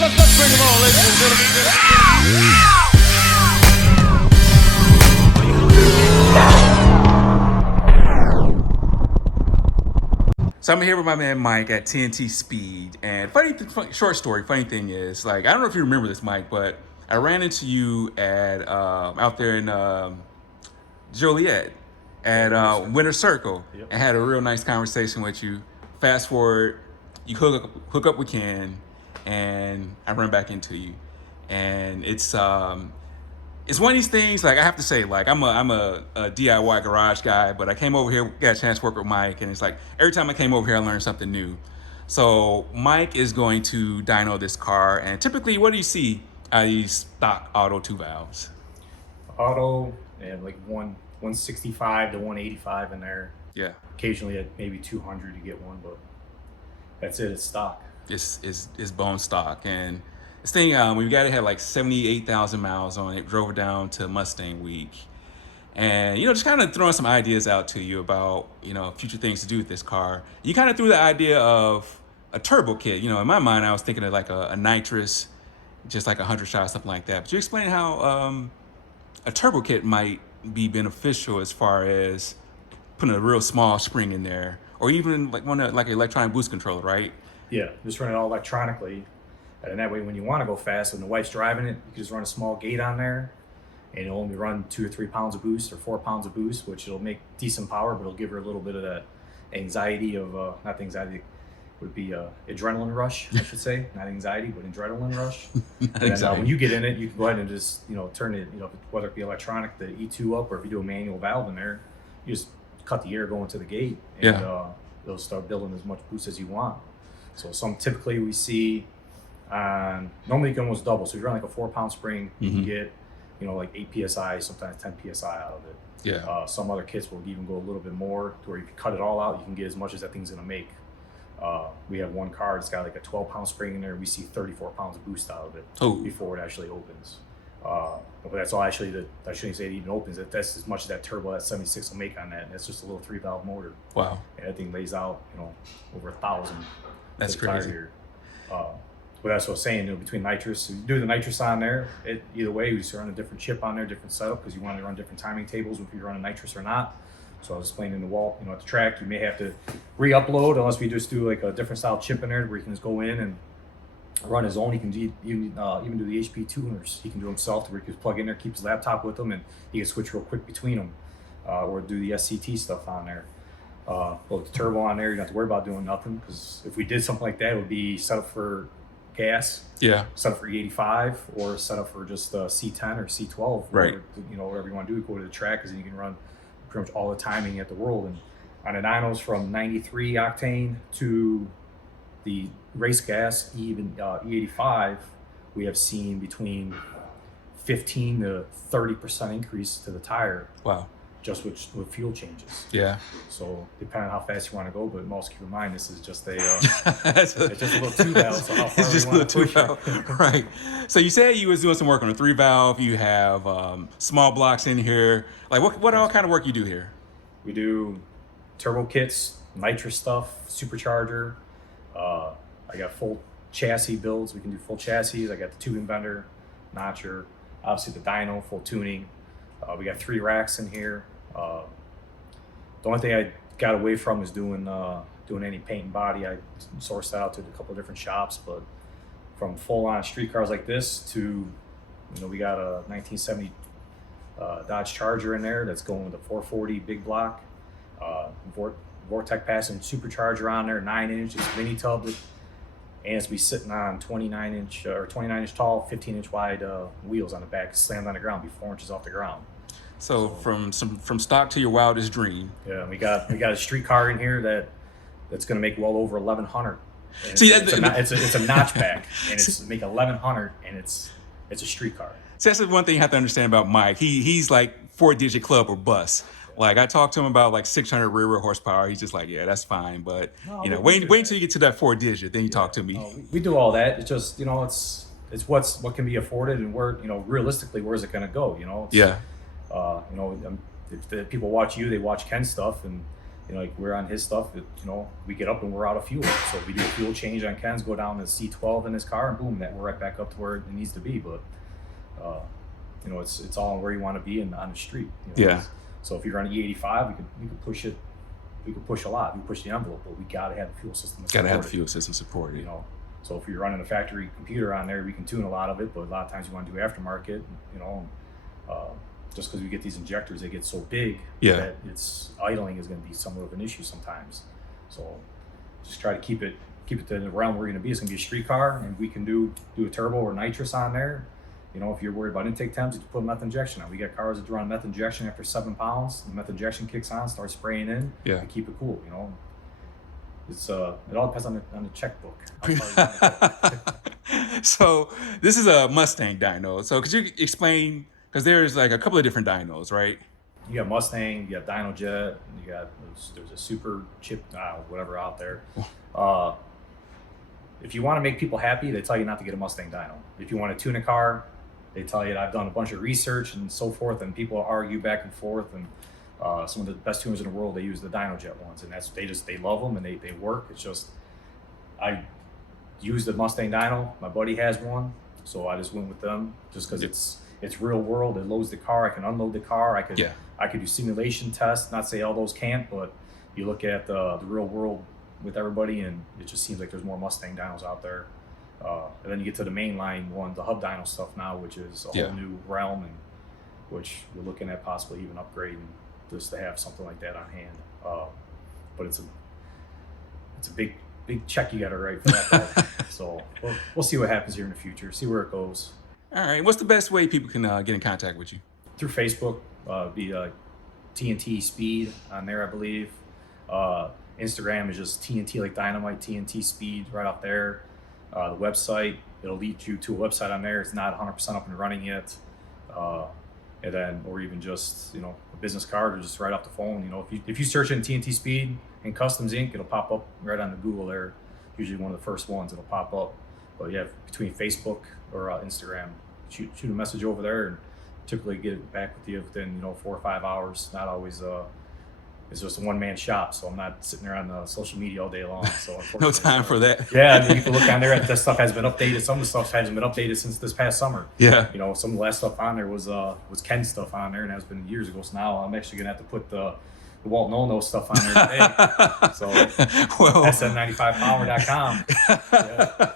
Let's bring them on, ladies and gentlemen. So I'm here with my man Mike at T&T Speed, and short story. Funny thing is, like, I don't know if you remember this, Mike, but I ran into you at out there in Joliet at Winter Circle, and had a real nice conversation with you. Fast forward, you hook up with Ken, and I run back into you, and it's one of these things. Like, I have to say, like, I'm a DIY garage guy, but I came over here, got a chance to work with Mike, and it's like every time I came over here, I learned something new. So Mike is going to dyno this car, and typically, what do you see out of these stock auto 2 valves? Auto and like 165 to 185 in there. Yeah. Occasionally at maybe 200 you get one, but that's it. It's stock. It's bone stock, and this thing, we got it, had like 78,000 miles on it. Drove it down to Mustang Week, and just kind of throwing some ideas out to you about future things to do with this car. You kind of threw the idea of a turbo kit. In my mind, I was thinking of like a nitrous, just like 100 shot, something like that. But you explain how a turbo kit might be beneficial as far as putting a real small spring in there, or even like an electronic boost controller, right? Yeah, just run it all electronically. And that way, when you want to go fast, when the wife's driving it, you can just run a small gate on there, and it'll only run 2 or 3 pounds of boost or 4 pounds of boost, which it'll make decent power, but it'll give her a little bit of that anxiety of, not the anxiety, would be adrenaline rush, I should say. Not anxiety, but adrenaline rush. And then, when you get in it, you can go ahead and just, turn it, whether it be electronic, the E2 up, or if you do a manual valve in there, you just cut the air going to the gate, and it'll start building as much boost as you want. So typically we see, normally you can almost double. So if you run like a 4-pound spring, you can get, like 8 PSI, sometimes 10 PSI out of it. Yeah. Some other kits will even go a little bit more, to where you can cut it all out. You can get as much as that thing's gonna make. We have one car that's got like a 12-pound spring in there. We see 34 pounds of boost out of it before it actually opens. But that's all actually, I shouldn't say it even opens. That's as much as that turbo, that 76 will make on that. And that's just a little 3-valve motor. Wow. And that thing lays out, over 1,000. That's crazy. But that's what I was saying, between nitrous, you do the nitrous on there, either way, we run a different chip on there, different setup, because you want to run different timing tables if you're running nitrous or not. So I was explaining the wall, at the track, you may have to re-upload, unless we just do like a different style chip in there where you can just go in and run his own. He can even do the HP tuners. He can do himself, where he can plug in there, keep his laptop with him, and he can switch real quick between them, or do the SCT stuff on there. With the turbo on there, you don't have to worry about doing nothing, because if we did something like that, it would be set up for gas, set up for E85, or set up for just C10 or C12, right? Whatever you want to do, go to the track, because then you can run pretty much all the timing at the world. And on the dynos, from 93 octane to the race gas, even E85, we have seen between 15 to 30% increase to the tire. Wow. Just with fuel changes. Yeah. So depending on how fast you want to go, but also keep in mind, this is just it's just a little 2-valve. So how far it's just you a want to little 2-valve, right? So you said you was doing some work on a 3-valve. You have small blocks in here. Like what all kind of work you do here? We do turbo kits, nitrous stuff, supercharger. I got full chassis builds. We can do full chassis. I got the tubing bender, notcher, obviously the dyno, full tuning. We got 3 racks in here. The only thing I got away from is doing any paint and body. I sourced that out to a couple of different shops, but from full-on street cars like this to, we got a 1970 Dodge Charger in there that's going with a 440 big block, Vortec passing supercharger on there, 9-inch. It's mini tubbed, and it's be sitting on 29-inch tall, 15-inch wide wheels on the back, slammed on the ground, be 4 inches off the ground. So from stock to your wildest dream. Yeah, we got a street car in here that's going to make well over 1,100. See, it's a notchback, and it's make 1,100, and it's a street car. So that's the one thing you have to understand about Mike. He's like 4-digit club or bust. Like, I talked to him about like 600 rear horsepower. He's just like, yeah, that's fine. But wait until you get to that 4-digit, then you talk to me. No, we do all that. It's just it's what can be afforded, and where realistically, where's it going to go? If the people watch you, they watch Ken's stuff, and you know, like we're on his stuff, you know, we get up and we're out of fuel. So we do a fuel change on Ken's, go down to C12 in his car, and boom, that we're right back up to where it needs to be. But you know, it's all where you want to be and on the street. You know? Yeah. So if you're on E85, we could push it. We could push a lot. We push the envelope, but we got to have a fuel system. Got to have the fuel system supported. You know, so if you're running a factory computer on there, we can tune a lot of it, but a lot of times you want to do aftermarket. You know, just because we get these injectors, they get so big that it's idling is going to be somewhat of an issue sometimes. So just try to keep it in the realm we're going to be. It's going to be a street car, and we can do a turbo or nitrous on there. You know, if you're worried about intake temps, you can put meth injection on. We got cars that run meth injection after 7 pounds. The meth injection kicks on, starts spraying in, and keep it cool. You know, it's it all depends on the checkbook. So this is a Mustang dyno. So could you explain? Because there's like a couple of different dynos, right? You got Mustang, you got Dyno Jet, and you got there's a super chip, whatever out there. If you want to make people happy, they tell you not to get a Mustang dyno. If you want to tune a car, they tell you I've done a bunch of research and so forth, and people argue back and forth. And some of the best tuners in the world, they use the Dyno Jet ones, and they love them and they work. It's just I use the Mustang dyno. My buddy has one, so I just went with them just because it's real world. It loads the car. I can unload the car. I could do simulation tests. Not say all those can't, but you look at the real world with everybody, and it just seems like there's more Mustang dynos out there. And then you get to the mainline one, the hub dyno stuff now, which is a whole new realm, and which we're looking at possibly even upgrading just to have something like that on hand. But it's a big check you got to write for that. So we'll see what happens here in the future. See where it goes. All right. What's the best way people can get in contact with you? Through Facebook, be T&T Speed on there, I believe. Instagram is just T&T like dynamite, T&T Speed right up there. The website, it'll lead you to a website on there. It's not 100% up and running yet. And then, or even just, you know, a business card or just right off the phone. You know, if you search in T&T Speed and Customs Inc., it'll pop up right on the Google there. Usually one of the first ones it'll pop up. But yeah, between Facebook or Instagram, shoot a message over there, and typically get it back with you within 4 or 5 hours. Not always. It's just a one-man shop, so I'm not sitting there on social media all day long. So no time for that. Yeah, and you can look on there. That stuff has been updated. Some of the stuff hasn't been updated since this past summer. Yeah. You know, some of the last stuff on there was Ken's stuff on there, and that's been years ago. So now I'm actually gonna have to put the Walt No stuff on there today. So SM95power.com. Yeah.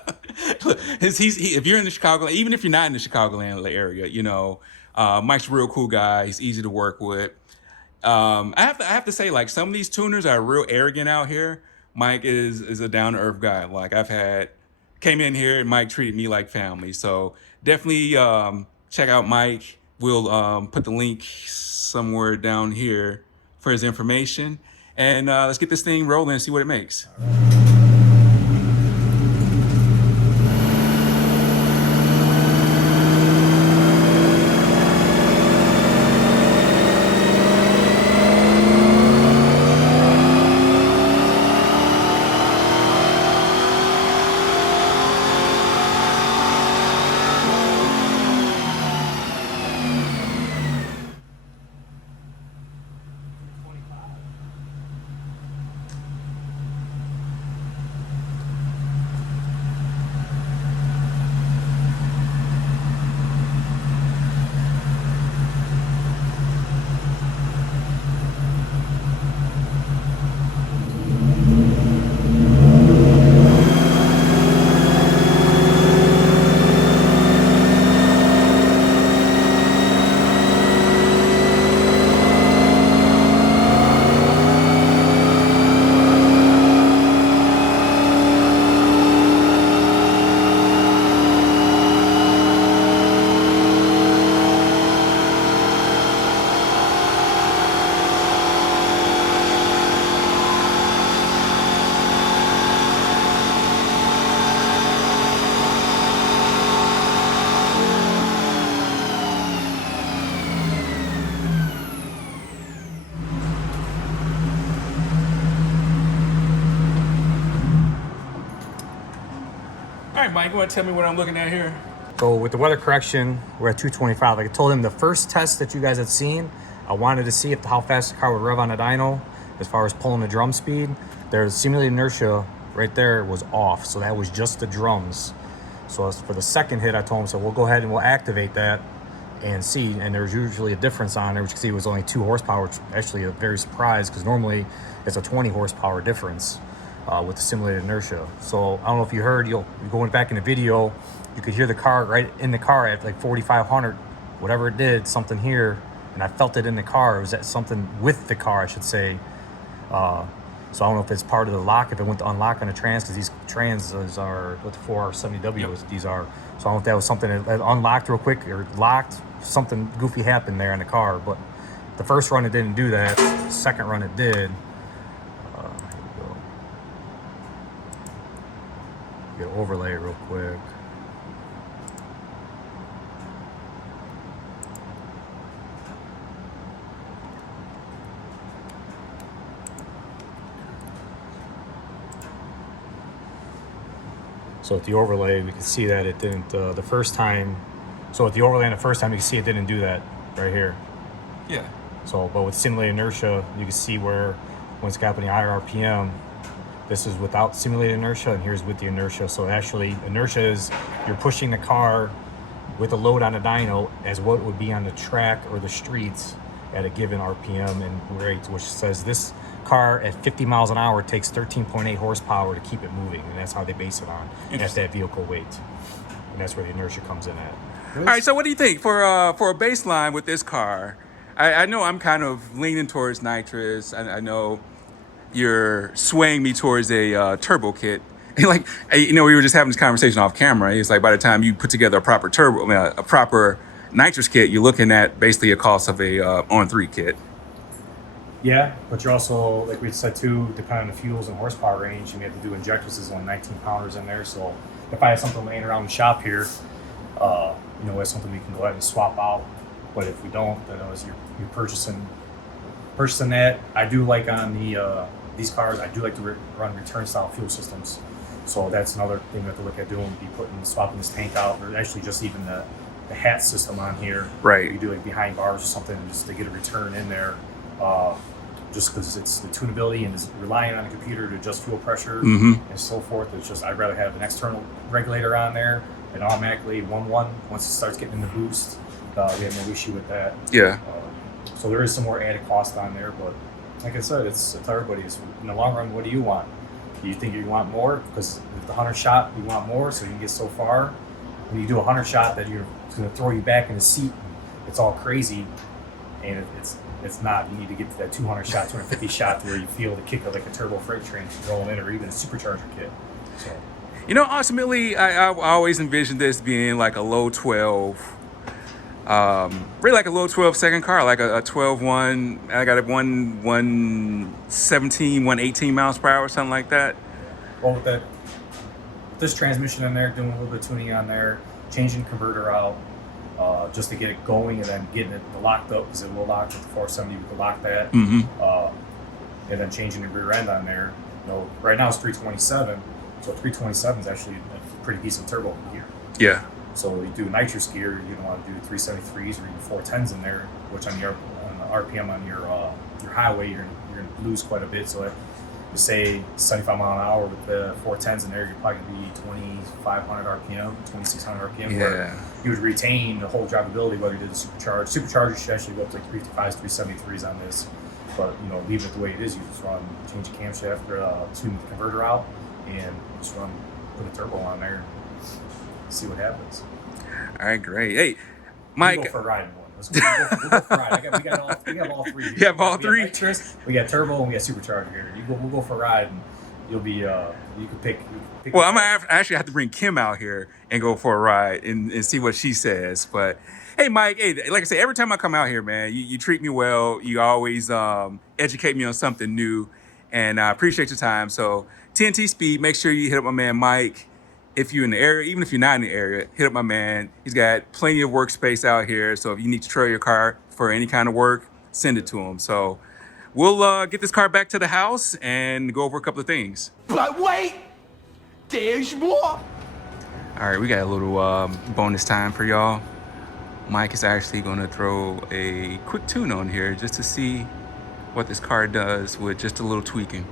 If you're in the Chicago, even if you're not in the Chicagoland area, you know, Mike's a real cool guy. He's easy to work with. I have to say, like, some of these tuners are real arrogant out here. Mike is a down to earth guy. Like, came in here and Mike treated me like family. So definitely check out Mike. We'll put the link somewhere down here for his information, and let's get this thing rolling and see what it makes. All right, Mike, you want to tell me what I'm looking at here? So with the weather correction, we're at 225. Like I told him, the first test that you guys had seen, I wanted to see how fast the car would rev on a dyno. as far as pulling the drum speed, there's simulated inertia right there was off. So that was just the drums. So as for the second hit, I told him, so we'll go ahead and we'll activate that and see. And there's usually a difference on there, which you can see it was only 2 horsepower, which actually a very surprised because normally it's a 20 horsepower difference with the simulated inertia. So I don't know if you heard, you're going back in the video, you could hear the car right in the car at like 4,500, whatever it did, something here, and I felt it in the car. It was at something with the car, I should say. So I don't know if it's part of the lock, if it went to unlock on the trans, because these trans are what the 4R70W these are. So I don't know if that was something that unlocked real quick or locked. Something goofy happened there in the car. But the first run it didn't do that. The second run it did. Here we go. Get an overlay real quick. So with the overlay, we can see that it didn't, the first time, so with the overlay on the first time, you can see it didn't do that right here. Yeah. So, but with simulated inertia, you can see where when it's happening higher RPM, this is without simulated inertia, and here's with the inertia. So actually, inertia is, you're pushing the car with a load on a dyno as what it would be on the track or the streets at a given RPM and rate, which says this car at 50 miles an hour takes 13.8 horsepower to keep it moving, and that's how they base it on. And that's that vehicle weight, and that's where the inertia comes in at. All right, so what do you think for a baseline with this car? I know I'm kind of leaning towards nitrous. I know you're swaying me towards a turbo kit. And like, we were just having this conversation off camera. It's like by the time you put together a proper turbo, a proper nitrous kit, you're looking at basically a cost of a on-3 kit. Yeah, but you're also, like we said too, depending on the fuels and horsepower range, you may have to do injectors. There's only 19 pounders in there. So if I have something laying around the shop here, it's something we can go ahead and swap out. But if we don't, then as you're purchasing that, I do like on the these cars, I do like to run return style fuel systems. So that's another thing we have to look at doing, swapping this tank out, or actually just even the hat system on here. Right. You do like behind bars or something just to get a return in there. Just because it's the tunability and is relying on a computer to adjust fuel pressure and so forth. It's just, I'd rather have an external regulator on there and automatically 1.1 once it starts getting in the boost. We have no issue with that. Yeah. So there is some more added cost on there, but like I said, it's everybody. In the long run, what do you want? Do you think you want more? Because with the 100 shot, you want more, so you can get so far. When you do a 100 shot, that it's going to throw you back in the seat. It's all crazy, and it's not. You need to get to that 200 shot, 250 shot, where you feel the kick of like a turbo freight train rolling in, or even a supercharger kit. So, ultimately, I always envisioned this being like a low 12. Really like a low 12 second car, like a 12-1. I got a 117, 118 miles per hour, something like that. well, with this transmission in there, doing a little bit of tuning on there, changing converter out, just to get it going, and then getting it locked up, because it will lock with the 470. We can lock that, and then changing the rear end on there. Right now it's 327, so 327 is actually a pretty decent turbo gear. Yeah. So you do nitrous gear, you don't want to do 373s or even 410s in there, which on the RPM on your highway, you're going to lose quite a bit. So you say 75 mile an hour with the 410s in there, you're probably going to be 2,500 RPM, 2,600 RPM. Yeah. Where you would retain the whole drivability whether you did the supercharge. Supercharger should actually go up to like 355s, 373s on this. But leave it the way it is. You just change the camshaft, tune the converter out, and just put a turbo on there. See what happens. All right, great. Hey, Mike. We'll go for a ride. We'll go for a ride. We have all three. You have all three? We got nitrous, we got turbo, and we got supercharger here. We'll go for a ride, and you'll be. You can pick. Well, I'm gonna actually have to bring Kim out here and go for a ride and see what she says. But hey, Mike. Hey, like I said, every time I come out here, man, you treat me well. You always educate me on something new, and I appreciate your time. So T&T Speed, make sure you hit up my man Mike. If you're in the area, even if you're not in the area, hit up my man. He's got plenty of workspace out here. So if you need to trail your car for any kind of work, send it to him. So we'll get this car back to the house and go over a couple of things. But wait, there's more. All right, we got a little bonus time for y'all. Mike is actually going to throw a quick tune on here just to see what this car does with just a little tweaking.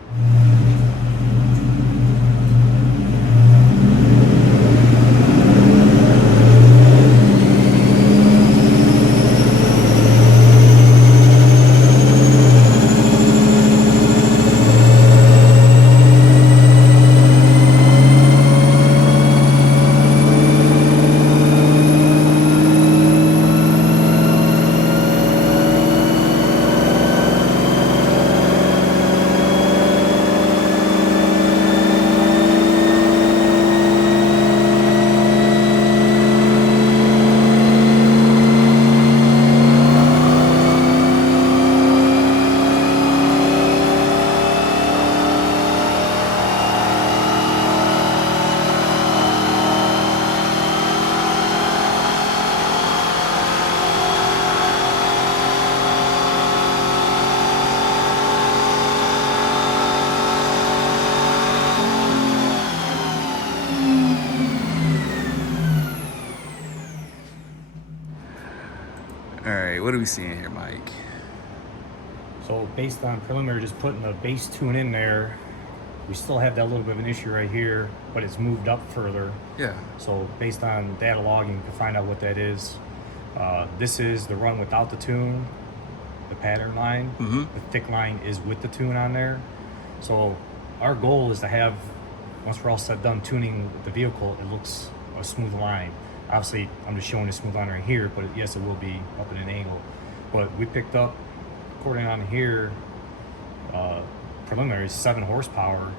All right, what are we seeing here, Mike? So based on preliminary, just putting the base tune in there, we still have that little bit of an issue right here, but it's moved up further. Yeah. So based on data logging, you can find out what that is. This is the run without the tune, the pattern line. Mm-hmm. The thick line is with the tune on there. So our goal is to have, once we're all set done tuning the vehicle, it looks a smooth line. Obviously, I'm just showing a smooth line right here, but yes, it will be up at an angle. But we picked up, according on here, preliminary 7 horsepower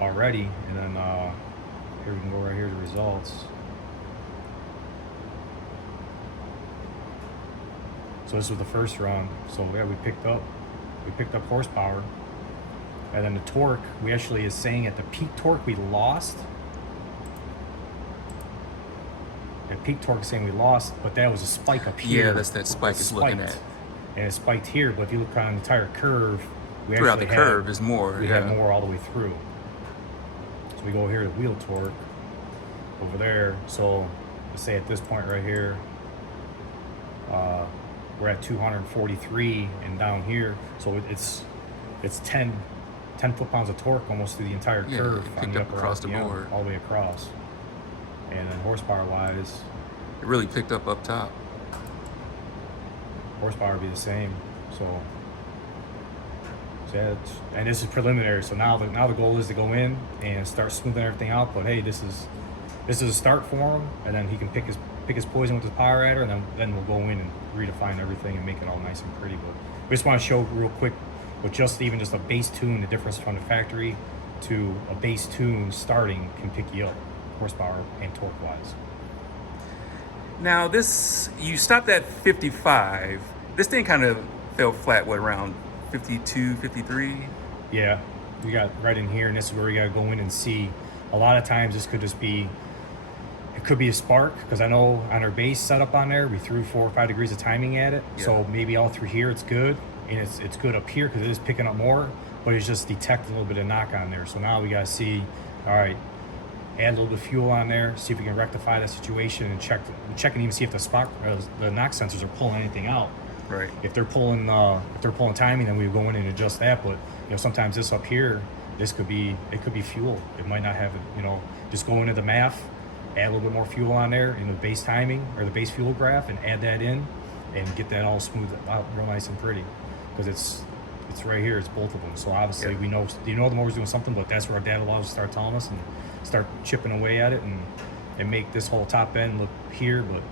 already, and then here we can go right here to results. So this was the first run. So yeah, we picked up horsepower, and then the torque. We actually is saying at the peak torque we lost. At peak torque saying we lost, but that was a spike up here. Yeah, that's that spike it's looking at. And it spiked here, but if you look on the entire curve, we Throughout actually the curve is more. We Yeah. have more all the way through. So we go here to wheel torque over there. So let's say at this point right here, we're at 243, and down here, so it's 10 foot-pounds of torque almost through the entire Yeah, curve. it picked up across the yeah, board. all the way across. And then horsepower-wise, It really picked up top. horsepower would be the same. So yeah, and this is preliminary. So now the goal is to go in and start smoothing everything out. But hey, this is a start for him, and then he can pick his poison with his power adder, and then we'll go in and redefine everything and make it all nice and pretty. But we just want to show real quick with just a base tune, the difference from the factory to a base tune starting can pick you up horsepower and torque wise. Now this, you stopped at 55. This thing kind of fell flat, what, around 52, 53? Yeah, we got right in here, and this is where we got to go in and see. A lot of times this could just be, it could be a spark, because I know on our base setup on there, we threw 4 or 5 degrees of timing at it. Yeah. So maybe all through here it's good, and it's good up here because it is picking up more, but it's just detecting a little bit of knock on there. So now we got to see, all right, add a little bit of fuel on there, see if we can rectify that situation, and check and even see if the knock sensors are pulling anything out. Right. If they're pulling timing, then we go in and adjust that. But sometimes this up here, it could be fuel. It might not have it. Just go into the math, add a little bit more fuel on there in the base timing or the base fuel graph, and add that in, and get that all smooth out, real nice and pretty. Because it's right here. It's both of them. So obviously we know the motor's doing something, but that's where our data logs start telling us and start chipping away at it and make this whole top end look here. But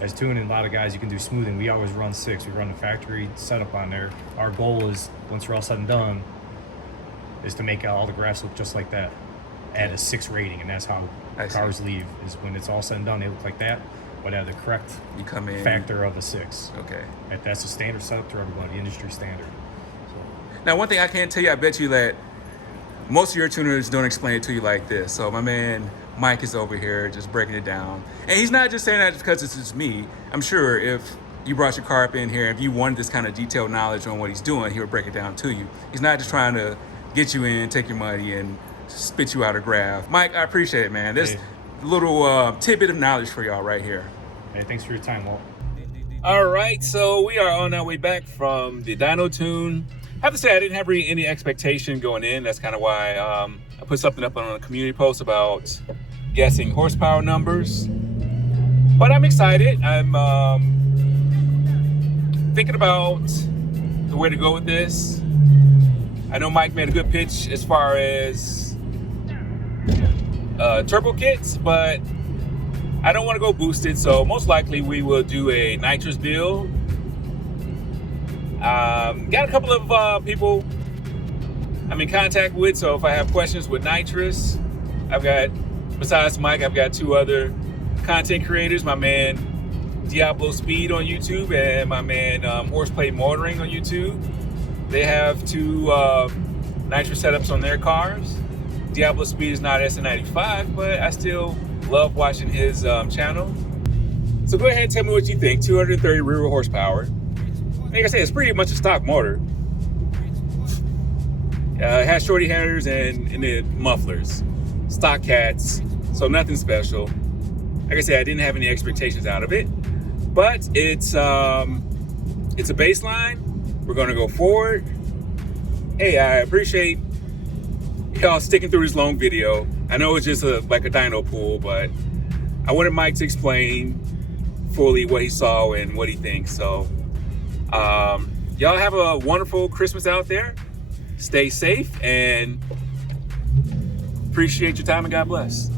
as tuning, a lot of guys, you can do smoothing. We always run 6. We run the factory setup on there. Our goal is, once we're all said and done, is to make all the graphs look just like that at a 6 rating, and that's how cars leave. Is when it's all said and done, they look like that, but at the correct factor of a 6. Okay. That's a standard setup to everybody, industry standard. Now, one thing I can tell you, I bet you that most of your tuners don't explain it to you like this. So my man Mike is over here just breaking it down. And he's not just saying that because it's just me. I'm sure if you brought your car up in here, if you wanted this kind of detailed knowledge on what he's doing, he would break it down to you. He's not just trying to get you in, take your money, and spit you out a graph. Mike, I appreciate it, man. This little tidbit of knowledge for y'all right here. Hey, thanks for your time, Walt. All right, so we are on our way back from the Dyno tune. I have to say I didn't have really any expectation going in. That's kind of why I put something up on a community post about guessing horsepower numbers. But I'm excited. I'm thinking about the way to go with this. I know Mike made a good pitch as far as turbo kits, but I don't want to go boosted, so most likely we will do a nitrous build. Got a couple of people I'm in contact with, so if I have questions with nitrous, I've got, besides Mike, I've got two other content creators, my man Diablo Speed on YouTube and my man Horseplay Motoring on YouTube. They have two nitrous setups on their cars. Diablo Speed is not SN95, but I still love watching his channel. So go ahead and tell me what you think. 230 rear horsepower. Like I said, it's pretty much a stock motor. It has shorty headers and the mufflers. Stock cats, so nothing special. Like I said, I didn't have any expectations out of it. But it's a baseline. We're gonna go forward. Hey, I appreciate y'all sticking through this long video. I know it's just like a dyno pool, but I wanted Mike to explain fully what he saw and what he thinks. So y'all have a wonderful Christmas out there. Stay safe and appreciate your time, and God bless.